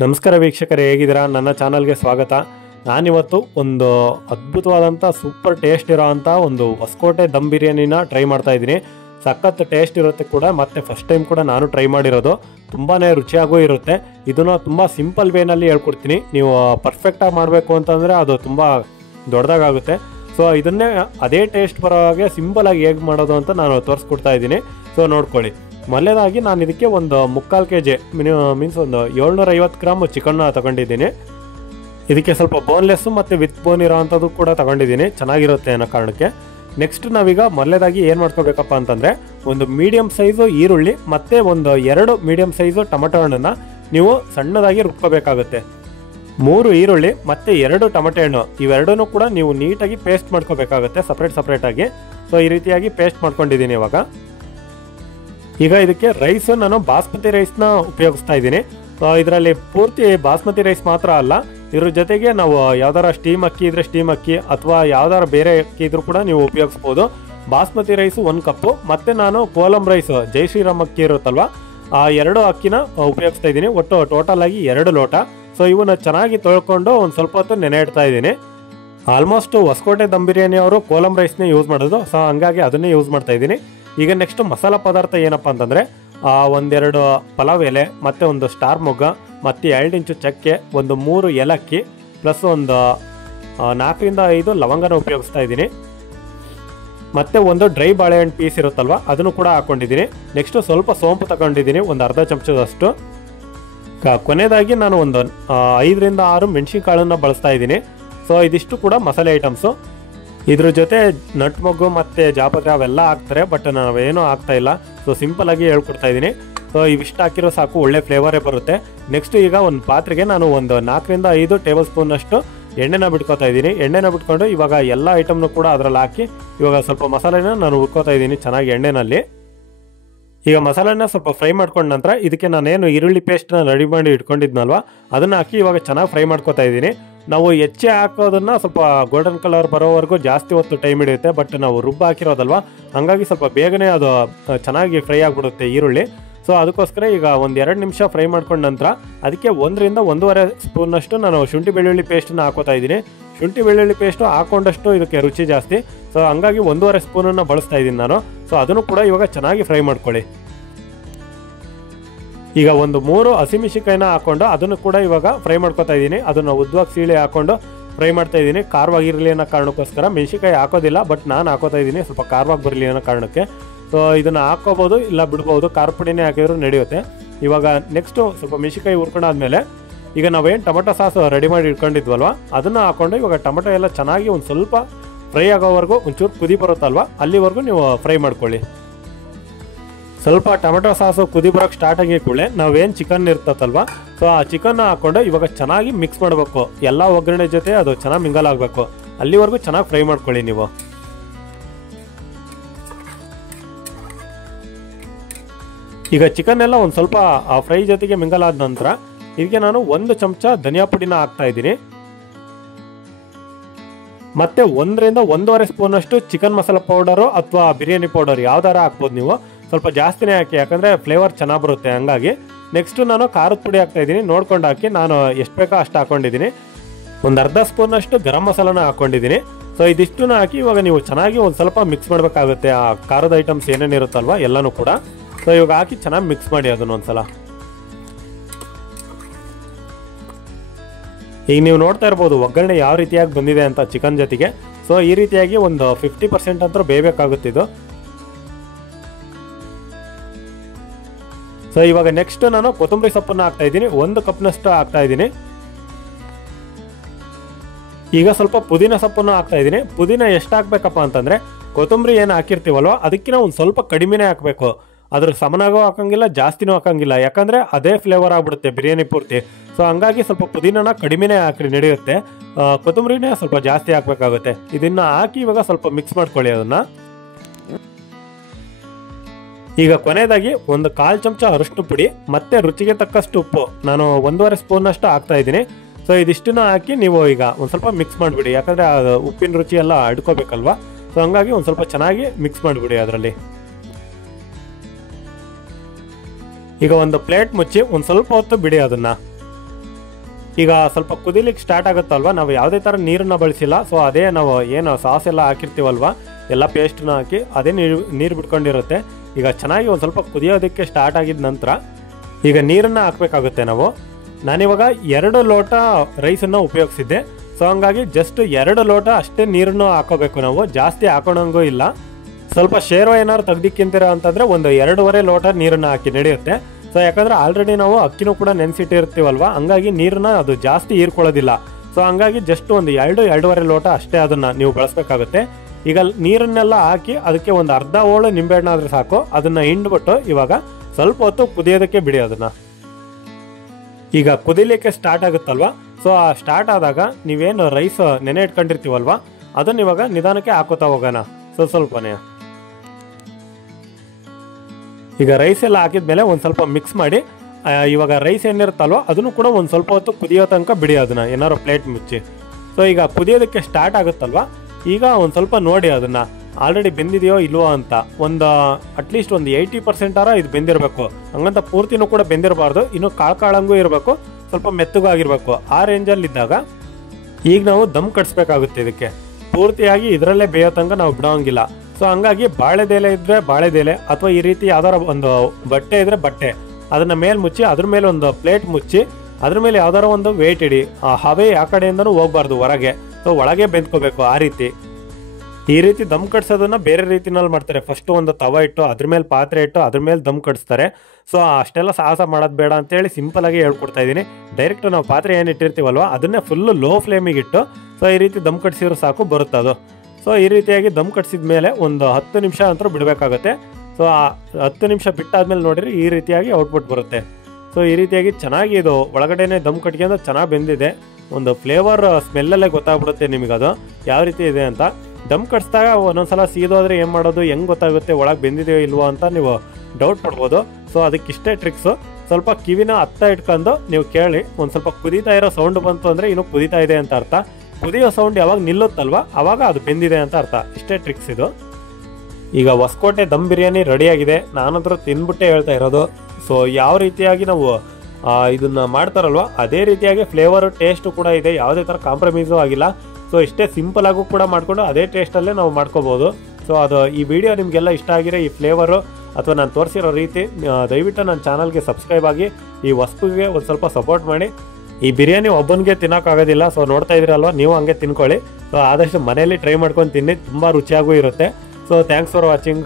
ನಮಸ್ಕಾರ ವೀಕ್ಷಕರೇ, ಹೇಗಿದ್ದೀರಾ? ನನ್ನ ಚಾನಲ್ಗೆ ಸ್ವಾಗತ. ನಾನಿವತ್ತು ಒಂದು ಅದ್ಭುತವಾದಂಥ ಸೂಪರ್ ಟೇಸ್ಟ್ ಇರೋವಂಥ ಒಂದು ಹೊಸಕೋಟೆ ದಮ್ ಬಿರಿಯಾನಿನ ಟ್ರೈ ಮಾಡ್ತಾ ಇದ್ದೀನಿ. ಸಖತ್ ಟೇಸ್ಟ್ ಇರುತ್ತೆ ಕೂಡ, ಮತ್ತು ಫಸ್ಟ್ ಟೈಮ್ ಕೂಡ ನಾನು ಟ್ರೈ ಮಾಡಿರೋದು. ತುಂಬಾ ರುಚಿಯಾಗೂ ಇರುತ್ತೆ. ಇದನ್ನು ತುಂಬ ಸಿಂಪಲ್ ವೇನಲ್ಲಿ ಹೇಳ್ಕೊಡ್ತೀನಿ. ನೀವು ಪರ್ಫೆಕ್ಟಾಗಿ ಮಾಡಬೇಕು ಅಂತಂದರೆ ಅದು ತುಂಬ ದೊಡ್ಡದಾಗುತ್ತೆ. ಸೊ ಇದನ್ನೇ ಅದೇ ಟೇಸ್ಟ್ ಬರೋ ಹಾಗೆ ಸಿಂಪಲಾಗಿ ಹೇಗೆ ಮಾಡೋದು ಅಂತ ನಾನು ತೋರಿಸ್ಕೊಡ್ತಾ ಇದ್ದೀನಿ. ಸೊ ನೋಡ್ಕೊಳ್ಳಿ. ಮೊದಲನೇದಾಗಿ ನಾನು ಇದಕ್ಕೆ ಒಂದು 3/4 kg ಮೀನ್ಸ್ ಒಂದು 750 ಗ್ರಾಮ್ ಚಿಕನ್ನ ತಗೊಂಡಿದ್ದೀನಿ. ಇದಕ್ಕೆ ಸ್ವಲ್ಪ ಬೋನ್ಲೆಸ್ಸು ಮತ್ತು ವಿತ್ ಬೋನ್ ಇರೋ ಅಂಥದ್ದು ಕೂಡ ತಗೊಂಡಿದ್ದೀನಿ, ಚೆನ್ನಾಗಿರುತ್ತೆ ಅನ್ನೋ ಕಾರಣಕ್ಕೆ. ನೆಕ್ಸ್ಟ್ ನಾವೀಗ ಮೊದಲನೇದಾಗಿ ಏನು ಮಾಡ್ಕೋಬೇಕಪ್ಪ ಅಂತಂದರೆ, ಒಂದು ಮೀಡಿಯಮ್ ಸೈಜು ಈರುಳ್ಳಿ ಮತ್ತು ಒಂದು 2 ಮೀಡಿಯಮ್ ಸೈಜು ಟೊಮೆಟೊ ಹಣ್ಣನ್ನು ನೀವು ಸಣ್ಣದಾಗಿ ರುಬ್ಕೋಬೇಕಾಗುತ್ತೆ. 3 ಈರುಳ್ಳಿ ಮತ್ತು 2 ಟೊಮೆಟೊ ಹಣ್ಣು ಇವೆರಡೂ ಕೂಡ ನೀವು ನೀಟಾಗಿ ಪೇಸ್ಟ್ ಮಾಡ್ಕೋಬೇಕಾಗುತ್ತೆ ಸಪ್ರೇಟಾಗಿ. ಸೊ ಈ ರೀತಿಯಾಗಿ ಪೇಸ್ಟ್ ಮಾಡ್ಕೊಂಡಿದ್ದೀನಿ. ಈಗ ಇದಕ್ಕೆ ರೈಸು ನಾನು ಬಾಸ್ಮತಿ ರೈಸ್ನ ಉಪಯೋಗಿಸ್ತಾ ಇದ್ದೀನಿ. ಇದರಲ್ಲಿ ಪೂರ್ತಿ ಬಾಸ್ಮತಿ ರೈಸ್ ಮಾತ್ರ ಅಲ್ಲ, ಇದ್ರ ಜೊತೆಗೆ ನಾವು ಯಾವ್ದಾರ ಸ್ಟೀಮ್ ಅಕ್ಕಿ ಇದ್ರೆ ಸ್ಟೀಮ್ ಅಕ್ಕಿ ಅಥವಾ ಯಾವ್ದಾರ ಬೇರೆ ಅಕ್ಕಿ ಇದ್ರೂ ಕೂಡ ನೀವು ಉಪಯೋಗಿಸ್ಬೋದು. ಬಾಸ್ಮತಿ ರೈಸು 1 ಕಪ್ಪು ಮತ್ತು ನಾನು ಕೋಲಂ ರೈಸ್ ಜೈ ಶ್ರೀರಾಮ್ ಅಕ್ಕಿ ಇರುತ್ತಲ್ವ, ಆ 2 ಅಕ್ಕಿನ ಉಪಯೋಗಿಸ್ತಾ ಇದ್ದೀನಿ. ಒಟ್ಟು ಟೋಟಲ್ ಆಗಿ 2 ಲೋಟ. ಸೊ ಇವನ್ನ ಚೆನ್ನಾಗಿ ತೊಳ್ಕೊಂಡು ಒಂದು ಸ್ವಲ್ಪ ಹೊತ್ತು ನೆನೆ ಇಡ್ತಾ ಇದ್ದೀನಿ. ಆಲ್ಮೋಸ್ಟ್ ಹೊಸಕೋಟೆ ದಮ್ ಬಿರಿಯಾನಿ ಅವರು ಕೋಲಂ ರೈಸ್ನೇ ಯೂಸ್ ಮಾಡೋದು, ಸೊ ಹಂಗಾಗಿ ಅದನ್ನೇ ಯೂಸ್ ಮಾಡ್ತಾ ಇದ್ದೀನಿ. ಈಗ ನೆಕ್ಸ್ಟ್ ಮಸಾಲ ಪದಾರ್ಥ ಏನಪ್ಪ ಅಂತಂದರೆ, 1-2 ಪಲಾವ್ ಎಲೆ ಮತ್ತು ಒಂದು ಸ್ಟಾರ್ ಮೊಗ್ಗ ಮತ್ತು 2 ಇಂಚು ಚಕ್ಕೆ, ಒಂದು 3 ಏಲಕ್ಕಿ ಪ್ಲಸ್ ಒಂದು 4-5 ಲವಂಗನ ಉಪಯೋಗಿಸ್ತಾ ಇದ್ದೀನಿ. ಮತ್ತು ಒಂದು ಡ್ರೈ ಬಾಳೆಹಣ್ಣು ಪೀಸ್ ಇರುತ್ತಲ್ವ, ಅದನ್ನು ಕೂಡ ಹಾಕ್ಕೊಂಡಿದ್ದೀನಿ. ನೆಕ್ಸ್ಟ್ ಸ್ವಲ್ಪ ಸೋಂಪು ತಗೊಂಡಿದ್ದೀನಿ, ಒಂದು ಅರ್ಧ ಚಮಚದಷ್ಟು. ಕೊನೆಯದಾಗಿ ನಾನು ಒಂದು 5-6 ಮೆಣಸಿನಕಾಳನ್ನು ಬಳಸ್ತಾ ಇದ್ದೀನಿ. ಸೊ ಇದಿಷ್ಟು ಕೂಡ ಮಸಾಲೆ ಐಟಮ್ಸು. ಇದ್ರ ಜೊತೆ ನಟ್ ಮೊಗ್ಗು ಮತ್ತು ಜಾಪತ್ರೆ ಅವೆಲ್ಲ ಹಾಕ್ತಾರೆ, ಬಟ್ ನಾವೇನೂ ಹಾಕ್ತಾ ಇಲ್ಲ. ಸೊ ಸಿಂಪಲಾಗಿ ಹೇಳ್ಕೊಡ್ತಾ ಇದ್ದೀನಿ. ಸೊ ಇವಿಷ್ಟು ಹಾಕಿರೋ ಸಾಕು, ಒಳ್ಳೆ ಫ್ಲೇವರೇ ಬರುತ್ತೆ. ನೆಕ್ಸ್ಟ್ ಈಗ ಒಂದು ಪಾತ್ರೆಗೆ ನಾನು ಒಂದು 4-5 ಟೇಬಲ್ ಸ್ಪೂನಷ್ಟು ಎಣ್ಣೆನ ಬಿಟ್ಕೋತಾ ಇದ್ದೀನಿ. ಎಣ್ಣೆನ ಬಿಟ್ಕೊಂಡು ಇವಾಗ ಎಲ್ಲ ಐಟಮ್ನು ಕೂಡ ಅದರಲ್ಲಿ ಹಾಕಿ ಇವಾಗ ಸ್ವಲ್ಪ ಮಸಾಲೆನ ನಾನು ಹುರ್ಕೋತಾ ಇದ್ದೀನಿ ಚೆನ್ನಾಗಿ ಎಣ್ಣೆನಲ್ಲಿ. ಈಗ ಮಸಾಲೆನ ಸ್ವಲ್ಪ ಫ್ರೈ ಮಾಡ್ಕೊಂಡ ನಂತರ ಇದಕ್ಕೆ ನಾನೇನು ಈರುಳ್ಳಿ ಪೇಸ್ಟ್ನ ರೆಡಿ ಮಾಡಿ ಇಟ್ಕೊಂಡಿದ್ನಲ್ವ, ಅದನ್ನು ಹಾಕಿ ಇವಾಗ ಚೆನ್ನಾಗಿ ಫ್ರೈ ಮಾಡ್ಕೋತಾ ಇದ್ದೀನಿ. ನಾವು ಹೆಚ್ಚೆ ಹಾಕೋದನ್ನು ಸ್ವಲ್ಪ ಗೋಲ್ಡನ್ ಕಲರ್ ಬರೋವರೆಗೂ ಜಾಸ್ತಿ ಹೊತ್ತು ಟೈಮ್ ಹಿಡಿಯುತ್ತೆ, ಬಟ್ ನಾವು ರುಬ್ಬ ಹಾಕಿರೋದಲ್ವ, ಹಂಗಾಗಿ ಸ್ವಲ್ಪ ಬೇಗನೆ ಅದು ಚೆನ್ನಾಗಿ ಫ್ರೈ ಆಗಿಬಿಡುತ್ತೆ ಈರುಳ್ಳಿ. ಸೊ ಅದಕ್ಕೋಸ್ಕರ ಈಗ ಒಂದು 2 ನಿಮಿಷ ಫ್ರೈ ಮಾಡ್ಕೊಂಡ ನಂತರ ಅದಕ್ಕೆ 1-1.5 ಸ್ಪೂನಷ್ಟು ನಾನು ಶುಂಠಿ ಬೆಳ್ಳುಳ್ಳಿ ಪೇಸ್ಟನ್ನು ಹಾಕೋತಾ ಇದ್ದೀನಿ. ಶುಂಠಿ ಬೆಳ್ಳುಳ್ಳಿ ಪೇಸ್ಟು ಹಾಕೊಂಡಷ್ಟು ಇದಕ್ಕೆ ರುಚಿ ಜಾಸ್ತಿ. ಸೊ ಹಂಗಾಗಿ 1.5 ಸ್ಪೂನನ್ನು ಬಳಸ್ತಾ ಇದ್ದೀನಿ ನಾನು. ಸೊ ಅದನ್ನು ಕೂಡ ಇವಾಗ ಚೆನ್ನಾಗಿ ಫ್ರೈ ಮಾಡ್ಕೊಳ್ಳಿ. ಈಗ ಒಂದು 3 ಹಸಿಮೆಣಸಿನಕಾಯಿನ ಹಾಕೊಂಡು ಅದನ್ನು ಕೂಡ ಇವಾಗ ಫ್ರೈ ಮಾಡ್ಕೊತಾ ಇದ್ದೀನಿ. ಅದನ್ನು ಉದ್ದವಾಗಿ ಸೀಳಿ ಹಾಕೊಂಡು ಫ್ರೈ ಮಾಡ್ತಾ ಇದ್ದೀನಿ. ಖಾರವಾಗಿರಲಿ ಅನ್ನೋ ಕಾರಣಕ್ಕೋಸ್ಕರ ಮೆಣಸಿನಕಾಯಿ ಹಾಕೋದಿಲ್ಲ, ಬಟ್ ನಾನು ಹಾಕೋತಾ ಇದ್ದೀನಿ ಸ್ವಲ್ಪ ಖಾರವಾಗಿ ಬರಲಿ ಅನ್ನೋ ಕಾರಣಕ್ಕೆ. ಸೊ ಇದನ್ನು ಹಾಕೋಬೋದು, ಇಲ್ಲ ಬಿಡ್ಬೋದು, ಖಾರ ಪುಡಿನೇ ಹಾಕಿದ್ರು ನಡೆಯುತ್ತೆ. ಇವಾಗ ನೆಕ್ಸ್ಟು ಸ್ವಲ್ಪ ಮೆಣಸಿನಕಾಯಿ ಹುರ್ಕೊಂಡಾದ್ಮೇಲೆ ಈಗ ನಾವೇನು ಟೊಮೆಟೊ ಸಾಸ್ ರೆಡಿ ಮಾಡಿ ಇಟ್ಕೊಂಡಿದ್ವಲ್ವ, ಅದನ್ನು ಹಾಕೊಂಡು ಇವಾಗ ಟೊಮೆಟೊ ಎಲ್ಲ ಚೆನ್ನಾಗಿ ಒಂದು ಸ್ವಲ್ಪ ಫ್ರೈ ಆಗೋವರೆಗೂ, ಒಂಚೂರು ಕುದಿ ಬರುತ್ತಲ್ವ ಅಲ್ಲಿವರೆಗೂ ನೀವು ಫ್ರೈ ಮಾಡ್ಕೊಳ್ಳಿ. ಸ್ವಲ್ಪ ಟೊಮೆಟೊ ಸಾಸು ಕುದಿ ಬರೋಕ್ಕೆ ಸ್ಟಾರ್ಟ್ ಆಗಿ ಕೂಡಲೇ ನಾವೇನು ಚಿಕನ್ ಇರ್ತದಲ್ವ, ಸೊ ಆ ಚಿಕನ್ನ ಹಾಕ್ಕೊಂಡು ಇವಾಗ ಚೆನ್ನಾಗಿ ಮಿಕ್ಸ್ ಮಾಡಬೇಕು. ಎಲ್ಲ ಒಗ್ಗರಣೆ ಜೊತೆ ಅದು ಚೆನ್ನಾಗಿ ಮಿಂಗಲ್ ಆಗಬೇಕು, ಅಲ್ಲಿವರೆಗೂ ಚೆನ್ನಾಗಿ ಫ್ರೈ ಮಾಡ್ಕೊಳ್ಳಿ ನೀವು. ಈಗ ಚಿಕನ್ ಎಲ್ಲ ಒಂದು ಸ್ವಲ್ಪ ಆ ಫ್ರೈ ಜೊತೆಗೆ ಮಿಂಗಲ್ ಆದ ನಂತರ ಇದಕ್ಕೆ ನಾನು 1 ಚಮಚ ಧನಿಯಾ ಪುಡಿನ ಹಾಕ್ತಾ ಇದ್ದೀನಿ. ಮತ್ತೆ 1-1.5 ಸ್ಪೂನಷ್ಟು ಚಿಕನ್ ಮಸಾಲ ಪೌಡರು ಅಥವಾ ಬಿರಿಯಾನಿ ಪೌಡರ್ ಯಾವ್ದಾರ ಹಾಕ್ಬೋದು ನೀವು. ಸ್ವಲ್ಪ ಜಾಸ್ತಿನೇ ಹಾಕಿ, ಯಾಕಂದರೆ ಫ್ಲೇವರ್ ಚೆನ್ನಾಗಿ ಬರುತ್ತೆ ಹಂಗಾಗಿ. ನೆಕ್ಸ್ಟು ನಾನು ಖಾರದ ಪುಡಿ ಹಾಕ್ತಾ ಇದ್ದೀನಿ, ನೋಡ್ಕೊಂಡು ಹಾಕಿ. ನಾನು ಎಷ್ಟು ಬೇಕೋ ಅಷ್ಟು ಹಾಕ್ಕೊಂಡಿದ್ದೀನಿ. ಒಂದು ಅರ್ಧ ಸ್ಪೂನಷ್ಟು ಗರಂ ಮಸಾಲನ ಹಾಕ್ಕೊಂಡಿದ್ದೀನಿ. ಸೊ ಇದಿಷ್ಟನ್ನ ಹಾಕಿ ಇವಾಗ ನೀವು ಚೆನ್ನಾಗಿ ಒಂದು ಸ್ವಲ್ಪ ಮಿಕ್ಸ್ ಮಾಡಬೇಕಾಗುತ್ತೆ. ಆ ಖಾರದ ಐಟಮ್ಸ್ ಏನೇನಿರುತ್ತಲ್ವ ಎಲ್ಲನೂ ಕೂಡ. ಸೊ ಇವಾಗ ಹಾಕಿ ಚೆನ್ನಾಗಿ ಮಿಕ್ಸ್ ಮಾಡಿ ಅದನ್ನು ಒಂದ್ಸಲ. ಈಗ ನೀವು ನೋಡ್ತಾ ಇರ್ಬೋದು ಒಗ್ಗರಣೆ ಯಾವ ರೀತಿಯಾಗಿ ಬಂದಿದೆ ಅಂತ ಚಿಕನ್ ಜೊತೆಗೆ. ಸೊ ಈ ರೀತಿಯಾಗಿ ಒಂದು 50% ಅಂತೂ ಬೇಯಬೇಕಾಗುತ್ತಿದ್ದು. ಸೊ ಇವಾಗ ನೆಕ್ಸ್ಟ್ ನಾನು ಕೊತ್ತಂಬರಿ ಸೊಪ್ಪನ್ನು ಹಾಕ್ತಾ ಇದ್ದೀನಿ, 1 ಕಪ್ನಷ್ಟು ಹಾಕ್ತಾ ಇದ್ದೀನಿ. ಈಗ ಸ್ವಲ್ಪ ಪುದೀನ ಸೊಪ್ಪನ್ನು ಹಾಕ್ತಾ ಇದ್ದೀನಿ. ಪುದೀನ ಎಷ್ಟು ಹಾಕ್ಬೇಕಪ್ಪ ಅಂತಂದರೆ, ಕೊತ್ತಂಬರಿ ಏನು ಹಾಕಿರ್ತೀವಲ್ವ ಅದಕ್ಕಿಂತ ಒಂದು ಸ್ವಲ್ಪ ಕಡಿಮೆನೇ ಹಾಕಬೇಕು. ಅದ್ರ ಸಮನಾಗೂ ಹಾಕಂಗಿಲ್ಲ, ಜಾಸ್ತಿನೂ ಹಾಕಂಗಿಲ್ಲ, ಯಾಕಂದರೆ ಅದೇ ಫ್ಲೇವರ್ ಆಗ್ಬಿಡುತ್ತೆ ಬಿರಿಯಾನಿ ಪೂರ್ತಿ. ಸೊ ಹಂಗಾಗಿ ಸ್ವಲ್ಪ ಪುದೀನನ ಕಡಿಮೆನೇ ಹಾಕಿ ನಡೆಯುತ್ತೆ, ಕೊತ್ತಂಬರಿನೇ ಸ್ವಲ್ಪ ಜಾಸ್ತಿ ಹಾಕಬೇಕಾಗುತ್ತೆ. ಇದನ್ನು ಹಾಕಿ ಇವಾಗ ಸ್ವಲ್ಪ ಮಿಕ್ಸ್ ಮಾಡ್ಕೊಳ್ಳಿ ಅದನ್ನು. ಈಗ ಕೊನೆಯದಾಗಿ ಒಂದು 1/4 ಚಮಚ ಅರಿಶಿನ ಪುಡಿ ಮತ್ತು ರುಚಿಗೆ ತಕ್ಕಷ್ಟು ಉಪ್ಪು ನಾನು 1.5 ಸ್ಪೂನಷ್ಟು ಹಾಕ್ತಾ ಇದ್ದೀನಿ. ಸೊ ಇದಿಷ್ಟನ್ನ ಹಾಕಿ ನೀವು ಈಗ ಒಂದು ಸ್ವಲ್ಪ ಮಿಕ್ಸ್ ಮಾಡಿಬಿಡಿ, ಯಾಕಂದರೆ ಉಪ್ಪಿನ ರುಚಿ ಎಲ್ಲ ಹಿಡ್ಕೋಬೇಕಲ್ವ. ಸೊ ಹಂಗಾಗಿ ಒಂದು ಸ್ವಲ್ಪ ಚೆನ್ನಾಗಿ ಮಿಕ್ಸ್ ಮಾಡಿಬಿಡಿ ಅದರಲ್ಲಿ. ಈಗ ಒಂದು ಪ್ಲೇಟ್ ಮುಚ್ಚಿ ಒಂದು ಸ್ವಲ್ಪ ಹೊತ್ತು ಬಿಡಿ ಅದನ್ನು. ಈಗ ಸ್ವಲ್ಪ ಕುದಿಲಿಕ್ಕೆ ಸ್ಟಾರ್ಟ್ ಆಗುತ್ತಲ್ವ, ನಾವು ಯಾವುದೇ ಥರ ನೀರನ್ನು ಬಳಸಿಲ್ಲ. ಸೊ ಅದೇ ನಾವು ಏನು ಸಾಸ್ ಎಲ್ಲ ಹಾಕಿರ್ತೀವಲ್ವ, ಎಲ್ಲ ಪೇಸ್ಟನ್ನ ಹಾಕಿ ಅದೇ ನೀರು ಬಿಟ್ಕೊಂಡಿರುತ್ತೆ. ಈಗ ಚೆನ್ನಾಗಿ ಒಂದು ಸ್ವಲ್ಪ ಕುದಿಯೋದಕ್ಕೆ ಸ್ಟಾರ್ಟ್ ಆಗಿದ ನಂತರ ಈಗ ನೀರನ್ನು ಹಾಕಬೇಕಾಗುತ್ತೆ ನಾವು. ನಾನಿವಾಗ 2 ಲೋಟ ರೈಸನ್ನು ಉಪಯೋಗಿಸಿದ್ದೆ. ಸೊ ಹಂಗಾಗಿ ಜಸ್ಟ್ 2 ಲೋಟ ಅಷ್ಟೇ ನೀರನ್ನು ಹಾಕೋಬೇಕು ನಾವು, ಜಾಸ್ತಿ ಹಾಕೋಣಂಗೂ ಇಲ್ಲ. ಸ್ವಲ್ಪ ಶೇರ್ವ ಏನಾದ್ರು ತೆಗ್ದಿಕ್ಕಿಂತೀರ ಅಂತಂದರೆ ಒಂದು 2.5 ಲೋಟ ನೀರನ್ನು ಹಾಕಿ ನಡೆಯುತ್ತೆ. ಸೊ ಯಾಕಂದರೆ ಆಲ್ರೆಡಿ ನಾವು ಅಕ್ಕಿನೂ ಕೂಡ ನೆನೆಸಿಟ್ಟಿರ್ತೀವಲ್ವ, ಹಂಗಾಗಿ ನೀರನ್ನ ಅದು ಜಾಸ್ತಿ ಹೀರ್ಕೊಳ್ಳೋದಿಲ್ಲ. ಸೊ ಹಂಗಾಗಿ ಜಸ್ಟ್ ಒಂದು 2-2.5 ಲೋಟ ಅಷ್ಟೇ ಅದನ್ನು ನೀವು ಬಳಸಬೇಕಾಗುತ್ತೆ. ಈಗ ನೀರನ್ನೆಲ್ಲ ಹಾಕಿ ಅದಕ್ಕೆ ಒಂದು ಅರ್ಧ ಹೋಳು ನಿಂಬೆಹಣ್ಣು ಆದರೆ ಸಾಕು. ಅದನ್ನು ಹಿಂಡ್ಬಿಟ್ಟು ಇವಾಗ ಸ್ವಲ್ಪ ಹೊತ್ತು ಕುದಿಯೋದಕ್ಕೆ ಬಿಡಿ ಅದನ್ನು. ಈಗ ಕುದಿಲಿಕ್ಕೆ ಸ್ಟಾರ್ಟ್ ಆಗುತ್ತಲ್ವ, ಸೊ ಆ ಸ್ಟಾರ್ಟ್ ಆದಾಗ ನೀವೇನು ರೈಸ್ ನೆನೆ ಇಟ್ಕೊಂಡಿರ್ತೀವಲ್ವ ಅದನ್ನ ಇವಾಗ ನಿಧಾನಕ್ಕೆ ಹಾಕೋತಾ ಹೋಗೋಣ ಸ್ವಲ್ಪನೇ. ಈಗ ರೈಸ್ ಎಲ್ಲ ಹಾಕಿದ್ಮೇಲೆ ಒಂದು ಸ್ವಲ್ಪ ಮಿಕ್ಸ್ ಮಾಡಿ ಇವಾಗ ರೈಸ್ ಏನಿರುತ್ತಲ್ವ ಅದನ್ನು ಕೂಡ ಒಂದು ಸ್ವಲ್ಪ ಹೊತ್ತು ಕುದಿಯೋ ತನಕ ಬಿಡಿ ಅದನ್ನು ಏನಾರು ಪ್ಲೇಟ್ ಮುಚ್ಚಿ. ಸೊ ಈಗ ಕುದಿಯೋದಕ್ಕೆ ಸ್ಟಾರ್ಟ್ ಆಗುತ್ತಲ್ವ, ಈಗ ಒಂದು ಸ್ವಲ್ಪ ನೋಡಿ ಅದನ್ನು ಆಲ್ರೆಡಿ ಬೆಂದಿದೆಯೋ ಇಲ್ವೋ ಅಂತ. ಒಂದು ಅಟ್ಲೀಸ್ಟ್ ಒಂದು 80% ಇದು ಬೆಂದಿರಬೇಕು. ಹಂಗಂತ ಪೂರ್ತಿನೂ ಕೂಡ ಬೆಂದಿರಬಾರ್ದು, ಇನ್ನು ಕಾಳಂಗೂ ಇರಬೇಕು, ಸ್ವಲ್ಪ ಮೆತ್ತಗಾಗಿರ್ಬೇಕು. ಆ ರೇಂಜಲ್ಲಿದ್ದಾಗ ಈಗ ನಾವು ದಮ್ ಕಟ್ಸ್ಬೇಕಾಗುತ್ತೆ. ಇದಕ್ಕೆ ಪೂರ್ತಿಯಾಗಿ ಇದರಲ್ಲೇ ಬೇಯೋ ತನಕ ನಾವು ಬಿಡೋಂಗಿಲ್ಲ. ಸೊ ಹಂಗಾಗಿ ಬಾಳೆದೆಲೆ ಇದ್ದರೆ ಬಾಳೆದೆಲೆ ಅಥವಾ ಈ ರೀತಿ ಯಾವ್ದಾರ ಒಂದು ಬಟ್ಟೆ ಇದ್ದರೆ ಬಟ್ಟೆ ಅದನ್ನು ಮೇಲೆ ಮುಚ್ಚಿ ಅದ್ರ ಮೇಲೆ ಒಂದು ಪ್ಲೇಟ್ ಮುಚ್ಚಿ ಅದ್ರ ಮೇಲೆ ಯಾವ್ದಾರ ಒಂದು ವೇಟ್ ಇಡಿ. ಆ ಹವೆ ಆ ಕಡೆಯಿಂದನೂ ಹೋಗ್ಬಾರ್ದು ಹೊರಗೆ, ಸೊ ಒಳಗೆ ಬೆಂದ್ಕೋಬೇಕು. ಈ ರೀತಿ ದಮ್ ಕಟ್ಸೋದನ್ನ ಬೇರೆ ರೀತಿನಲ್ಲಿ ಮಾಡ್ತಾರೆ. ಫಸ್ಟ್ ಒಂದು ತವ ಇಟ್ಟು ಅದ್ರ ಮೇಲೆ ಪಾತ್ರೆ ಇಟ್ಟು ಅದ್ರ ಮೇಲೆ ದಮ್ ಕಟ್ಸ್ತಾರೆ. ಸೊ ಅಷ್ಟೆಲ್ಲ ಸಾಹಸ ಮಾಡೋದು ಬೇಡ ಅಂತೇಳಿ ಸಿಂಪಲ್ ಆಗಿ ಹೇಳ್ಕೊಡ್ತಾ ಇದ್ದೀನಿ. ಡೈರೆಕ್ಟ್ ನಾವು ಪಾತ್ರೆ ಏನು ಇಟ್ಟಿರ್ತೀವಲ್ವ ಅದನ್ನೇ ಫುಲ್ಲು ಲೋ ಫ್ಲೇಮಿಗೆ ಇಟ್ಟು ಸೊ ಈ ರೀತಿ ದಮ್ ಕಟ್ಸಿರೋ ಸಾಕು ಬರುತ್ತೆ ಅದು. ಸೊ ಈ ರೀತಿಯಾಗಿ ದಮ್ ಕಟ್ಸಿದ ಮೇಲೆ ಒಂದು 10 ನಿಮಿಷ ಅಂತೂ ಬಿಡಬೇಕಾಗುತ್ತೆ. ಸೊ ಆ 10 ನಿಮಿಷ ಬಿಟ್ಟಾದ್ಮೇಲೆ ನೋಡಿರಿ ಈ ರೀತಿಯಾಗಿ ಔಟ್ಪುಟ್ ಬರುತ್ತೆ. ಸೊ ಈ ರೀತಿಯಾಗಿ ಚೆನ್ನಾಗಿ ಇದು ಒಳಗಡೆನೆ ದಮ್ ಕಟ್ಕೊಂಡು ಚೆನ್ನಾಗಿ ಬೆಂದಿದೆ. ಒಂದು ಫ್ಲೇವರ್ ಸ್ಮೆಲ್ಲಲ್ಲೇ ಗೊತ್ತಾಗ್ಬಿಡುತ್ತೆ ನಿಮಗದು ಯಾವ ರೀತಿ ಇದೆ ಅಂತ. ದಮ್ ಕಟ್ಸಿದಾಗ ಒಂದೊಂದ್ಸಲ ಸೀದೋದ್ರೆ ಏನು ಮಾಡೋದು, ಹೆಂಗೆ ಗೊತ್ತಾಗುತ್ತೆ ಒಳಗೆ ಬೆಂದಿದೆಯೋ ಇಲ್ವೋ ಅಂತ ನೀವು ಡೌಟ್ ಪಡ್ಬೋದು. ಸೊ ಅದಕ್ಕಿಷ್ಟೇ ಟ್ರಿಕ್ಸು. ಸ್ವಲ್ಪ ಕಿವಿನ ಹತ್ತ ಇಟ್ಕೊಂಡು ನೀವು ಕೇಳಿ, ಒಂದು ಸ್ವಲ್ಪ ಕುದೀತಾ ಇರೋ ಸೌಂಡ್ ಬಂತು ಅಂದರೆ ಇನ್ನೂ ಕುದೀತಾ ಇದೆ ಅಂತ ಅರ್ಥ. ಕುದಿಯೋ ಸೌಂಡ್ ಯಾವಾಗ ನಿಲ್ಲುತ್ತಲ್ವ ಆವಾಗ ಅದು ಬೆಂದಿದೆ ಅಂತ ಅರ್ಥ. ಇಷ್ಟೇ ಟ್ರಿಕ್ಸ್ ಇದು. ಈಗ ಹೊಸಕೋಟೆ ದಮ್ ಬಿರಿಯಾನಿ ರೆಡಿಯಾಗಿದೆ. ನಾನಂತರೂ ತಿಂದ್ಬಿಟ್ಟೆ ಹೇಳ್ತಾ ಇರೋದು. ಸೊ ಯಾವ ರೀತಿಯಾಗಿ ನಾವು ಇದನ್ನು ಮಾಡ್ತಾರಲ್ವ ಅದೇ ರೀತಿಯಾಗಿ ಫ್ಲೇವರು ಟೇಸ್ಟು ಕೂಡ ಇದೆ, ಯಾವುದೇ ಥರ ಕಾಂಪ್ರಮೈಸು ಆಗಿಲ್ಲ. ಸೊ ಇಷ್ಟೇ ಸಿಂಪಲ್ ಆಗು ಕೂಡ ಮಾಡಿಕೊಂಡು ಅದೇ ಟೇಸ್ಟಲ್ಲೇ ನಾವು ಮಾಡ್ಕೋಬೋದು. ಸೊ ಅದು ಈ ವಿಡಿಯೋ ನಿಮಗೆಲ್ಲ ಇಷ್ಟ ಆಗಿರೋ ಈ ಫ್ಲೇವರು ಅಥವಾ ನಾನು ತೋರಿಸಿರೋ ರೀತಿ ದಯವಿಟ್ಟು ನನ್ನ ಚಾನಲ್ಗೆ ಸಬ್ಸ್ಕ್ರೈಬ್ ಆಗಿ ಈ ವಸ್ತುವಿಗೆ ಒಂದು ಸ್ವಲ್ಪ ಸಪೋರ್ಟ್ ಮಾಡಿ. ಈ ಬಿರಿಯಾನಿ ಒಬ್ಬನಿಗೆ ತಿನ್ನೋಕ್ಕಾಗೋದಿಲ್ಲ. ಸೊ ನೋಡ್ತಾ ಇದ್ದೀರಲ್ವ, ನೀವು ಹಂಗೆ ತಿನ್ಕೊಳ್ಳಿ. ಸೊ ಆದಷ್ಟು ಮನೆಯಲ್ಲಿ ಟ್ರೈ ಮಾಡ್ಕೊಂಡು ತಿನ್ನಿ, ತುಂಬ ರುಚಿಯಾಗೂ ಇರುತ್ತೆ. So thanks for watching.